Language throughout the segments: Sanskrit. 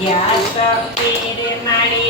ya sepi di mari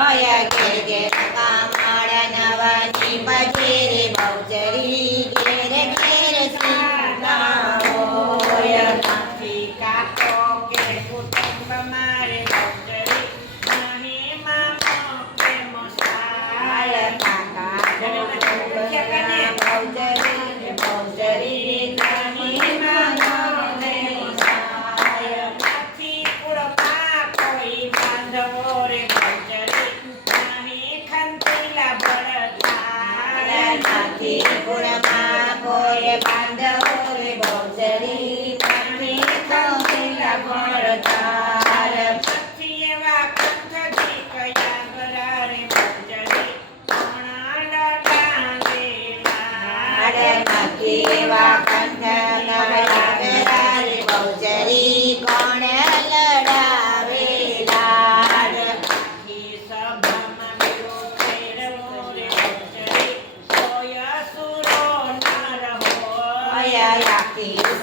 या गे गे नवाेरे भा yeah, yeah, please.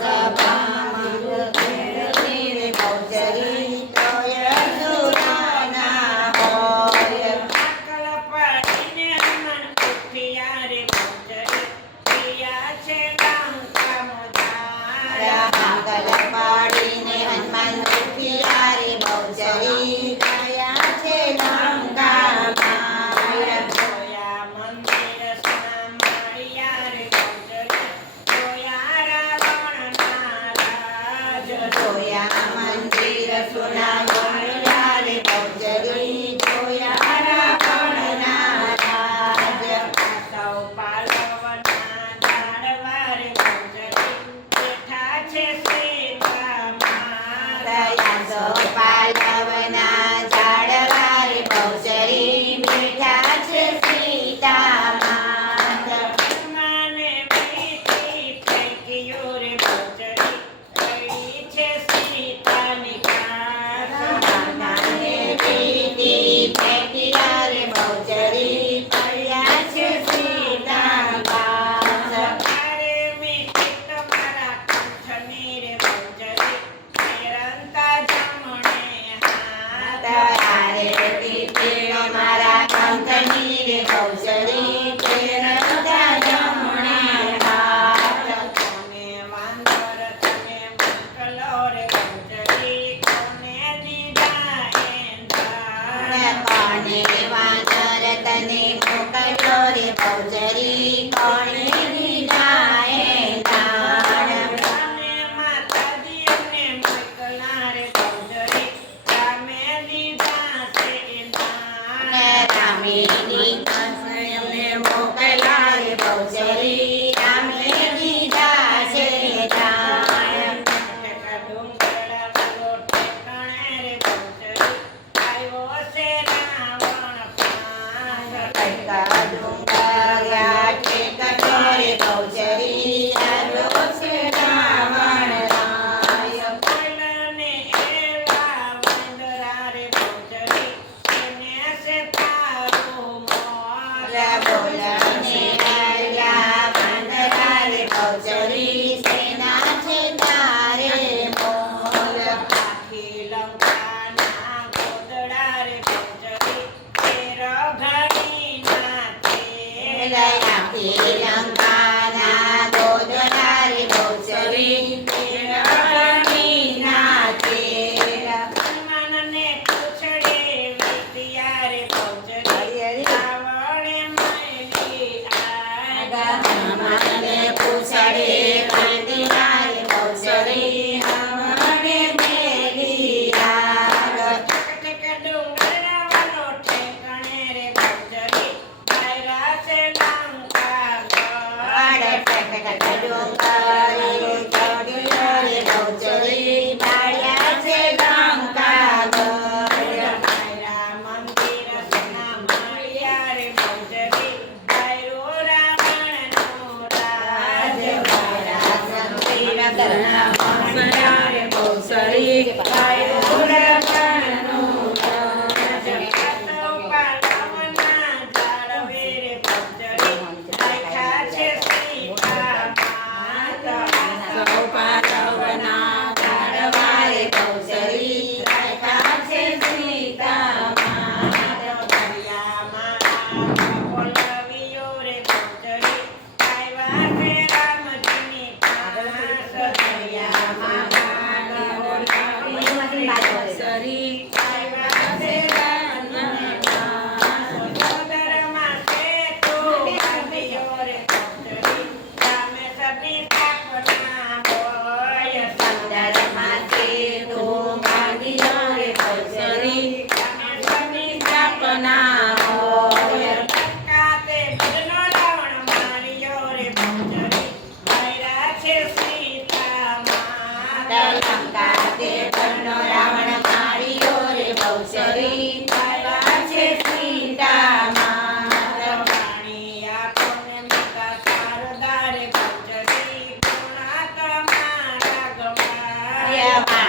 Bye. Bye.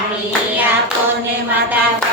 familia pone matar.